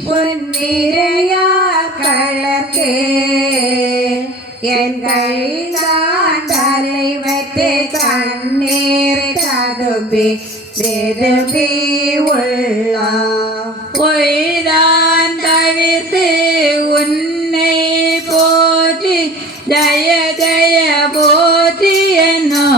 பொன்னிறையா கழற்கே என் கைதான் தலை வைத்து கண்ணீர் ததும்பி திரும்பி உள்ளா பொய்தான் தவிர்த்து உன்னை போற்றி ஜய ஜய போற்றி என்னோ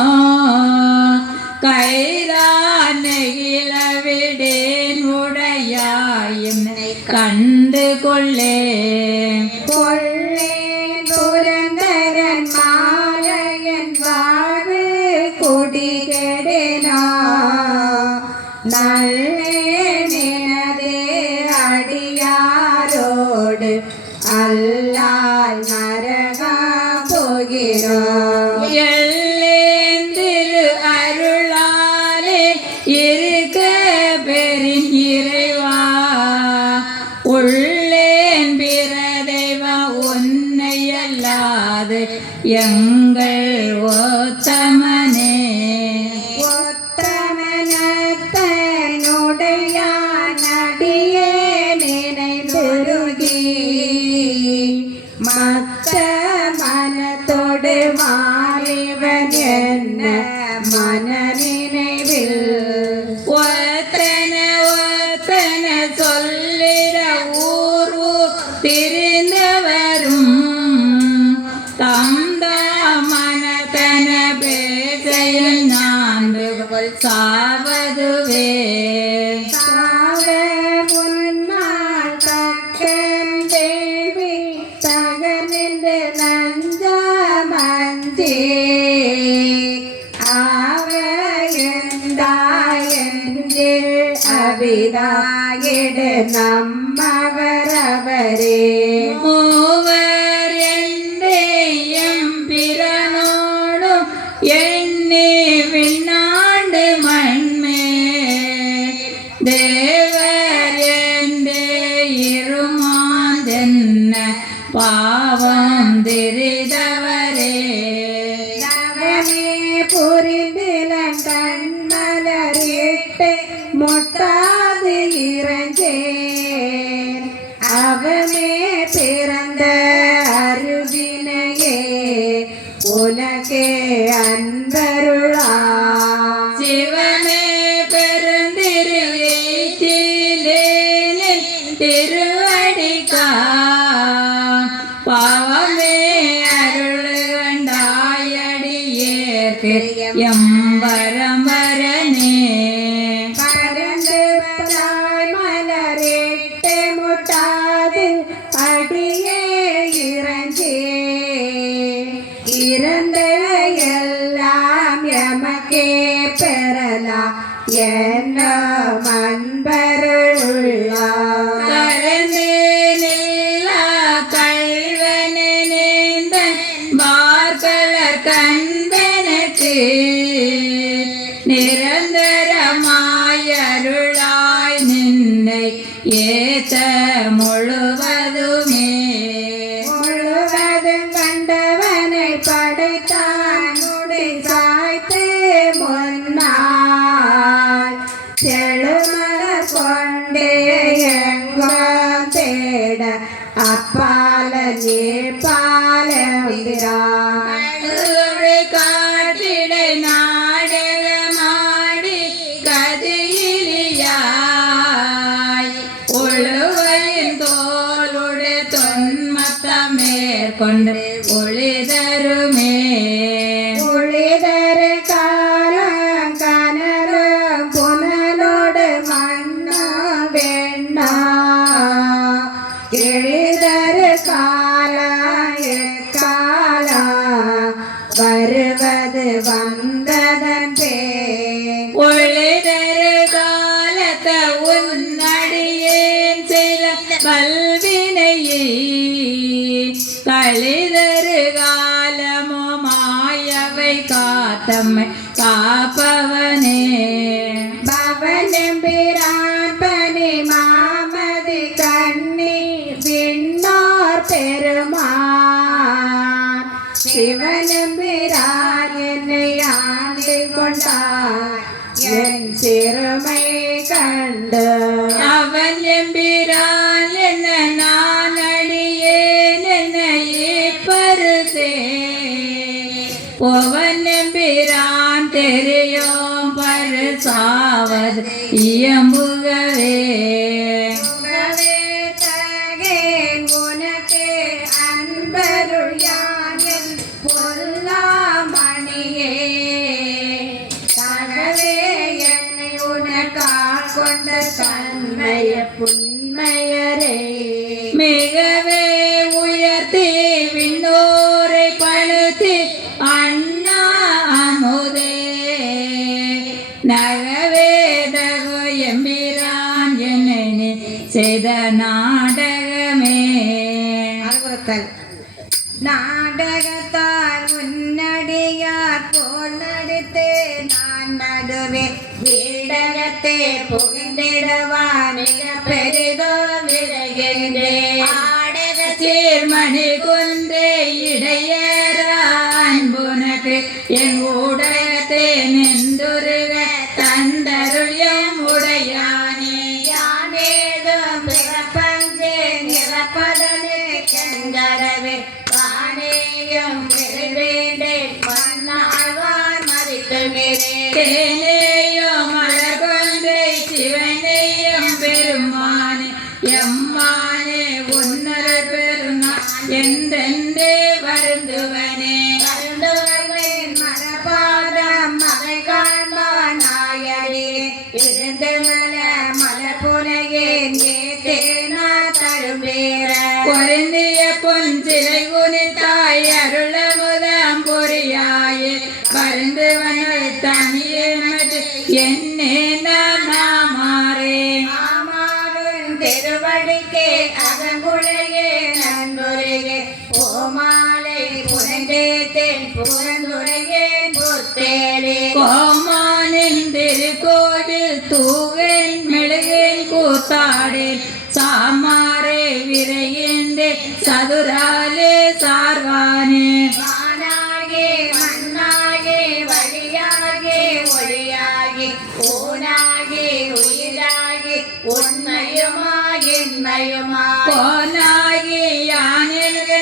கைதான் இளவிடேன் உடையாய் என்னை கண்டு கொள்ளே கொள்ளேன் புரந்தரன் மாலையன் வாழ்வு குடிகெடினா நல்லேனதே அடியாரோடு அல்லால் நரகா போகிறோம் எல்லேந்திரு அருளாலே இருக்க பெரின் இறைவா உள்ளேன் பிற தெய்வ உன்னை அல்லாது எங்கள் ஓத்தமனே மத்த மனத்தோடு மாறிவன் என்ன மன நினைவில் ஒத்தன ஒத்தன சொல்லிட ஊர் திரிந்தவரும் தந்த மனத்தன பேசையில் நான்கு சாவதுவே அபிதாயிடு நம்மவரவரே மூவர் எந்தேயம் பிறனோடும் எண்ணி விண்ணாண்டு மண்மே தேவர் எந்தே இருமாந்தென்ன பாவம் திரிதவரே தவமே புரிந்திலன் தன்மலரிட்டு முட்டாது இறஞ்சேன் அவனே பிறந்த அருவினையே உனக்கே அன்பருளா சிவனே பெருந்திருவேற்றிலேனில் திருவடிக்கா பாவமே அருள் கண்டாயடியேற்கு எம்பரம்பரனே மலரிட்டு முட்டாது அடியே இறஞ்சே இறந்த எல்லாம் எமக்கே பெறலாம் என்ன மண்பருளா கரந்தேனில்லா கல்வனேந்தன் பார்கலர் கந்தனத்து நிரந்தரமாயருளாய் நின்னை ஏத்த முழுவதுமே முழுவதும் கண்டவனை படைத்தான் முடி சாய்த்து முன்னாள் செழுமலர் கொண்டே எங்கோ தேட அப்பால நீர்பாலிரான் காட்டிடை நாடகமாடி கதியிலியாய் ஒழுவையின் தோளுடைய தொன்மத்தம் மேற்கொண்டு ஒளிதருமே ஒளிதரு காலம் கனரும் புனலோடு மண்ணா வெண்ணா எளிதரு கால வருவது வந்ததன் பேர் ஒளிதரு காலத்த உன்னடியேன் சில கல்வினையை கழிதரு காலமோ மாயவை காத்தம்மை காப்பவனே பவனெம்பிரான் பனி மாமதி கண்ணி விண்ணோர் பெருமான் சிவனெம்பிரான் என்னை ஆண்டு கொண்டார் என் சிறுமை கண்டு அவன் எம்பிரான் அன்னைய புன்மையரே மிகவே உயர்த்தி விண்ணோரை பழுத்தி அண்ணா அமுதே நகவேதகு எம்பிரான் என்னை நீ செய்த நாடகமே. அறுபத்தல் நாடகத்தால் உன்னடியார் போல் நடித்து நான் நடுவே வீடகத்தே புகுந்திடுவான் மிக பெரிதோ விளைகின்றேன் ஆடக சீர்மணி குன்றே இடையேற அன்புனக்கு என் ஊடகத்தே நின்றுருக தந்தருளியம் உடையானே. யானேதும் பிறப்பஞ்சே நிறப்பதனே கெங்கடவே வானேயும் பெருவேண்டேன் மன்னாழ்வார் மறித்துகிறே தேனேயும் மலர் கொன்றை சிவனேயும் பெருமானே எம்மானே உன்னர் பெருமான் என்றென்றே வருந்துவனே. வருந்துவன் மரபாதம் மறை காண்பான் நாயடியே இருந்து மலப்புனையேன் ஏத்தேனா தழும்பேற பொருந்திய பொன்சிலை குனித்தாய் அருளமுதம் பொறியாயே வருந்துவனுள் தனியமது என்னே நாமாரே. ஆமாறும் திருவடிக்கே அகங்குழையே நன்குரையே ஓமாலை புனைந்தேன் புறந்துரையேன் பொத்தேரே கோமானின் திருக்கோவில் தூவேன் மெழுகேன் கூத்தாடேன் சாமாரே விரையேந்தே சதுராலே சார்வானே. வானாகே மண்ணாகே வழியாகே ஒளியாகி ஊனாகி உயிராகி உண்மையுமாகின்மையுமா கோனாகி யானென்று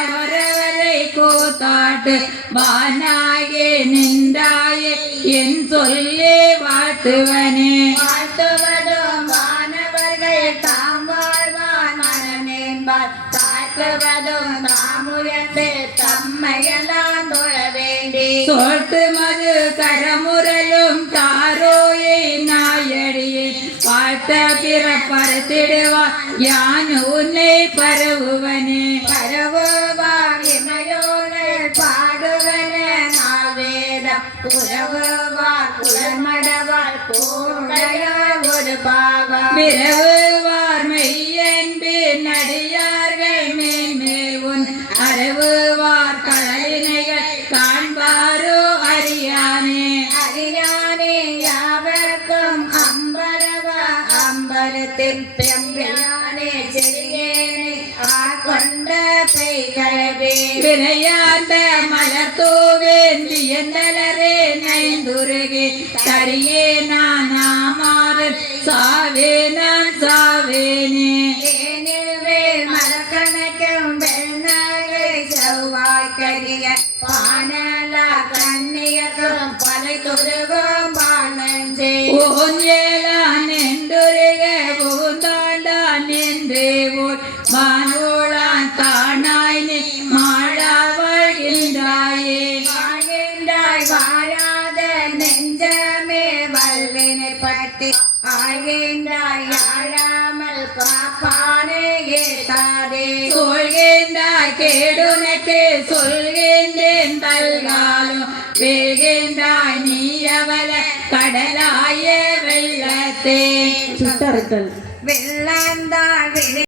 அவரவரை கூத்தாட்டு வானாகே நின்றாயே என் சொல்லே வாழ்த்துவனே. வாழ்த்துவதும் வானவர்கள் தாம் வாழ்வான் மனமேன்பார் தாழ்த்துவதும் தாமுயர்ந்து தம்மையெல்லாம் தொழ வேண்டி சோட்டு மது கரமுரலும் தாரோயை நாயடியே பார்த்த பிறப்பறுத்திடுவான் யான் உன்னை பரவுவனே. பரவுவார் இமையோர்கள் பாடுவன நாவேதம் குரவுவார் குளமடவார் கூடைய ஒரு பாவம் பிறவுவார் மெய்யன்பு நடிகார்கள் மேன்மேவுன் அரவுவார் கடலினைகள் காண்பாரோ அறியானே. அறியானே யாவர்க்கும் அம்பரவ அம்பரத்தின் பெம்பியானே செறியேனே ஆட்கொண்ட பெய்களவே விளையாண்ட மலர் தூவேன் வியந்தலரே நைந்துருகே தரியே நான் ஆமாறு சாவே நான் சாவேனே. ஏனில்வே மரக்கணக்கும் வெண்ணகை செவ்வாய்க்கரிய பானலா கண்ணியக்கும் பலை துருகும் பானஞ்சே ஓஞ்சேலான் என்றுருக புகுந்தாண்டான் என்றே ஓர் வானோளான் தானாய் நீ மாழா வாழ்கின்றாயே. வாழ்கின்றாய் வாழாத நெஞ்சமே வல்வினை பற்றி ஆழ்கின்றாய் ஆழாமல் காப்பானே ஏத்தாதே சொல்கின்றாய் கேடுனக்கு சொல்கின்றேன் தல்காலும் வேகின்றாய் நீ அவல கடலாய வெள்ளத்தே. வெள்ளந்தாள்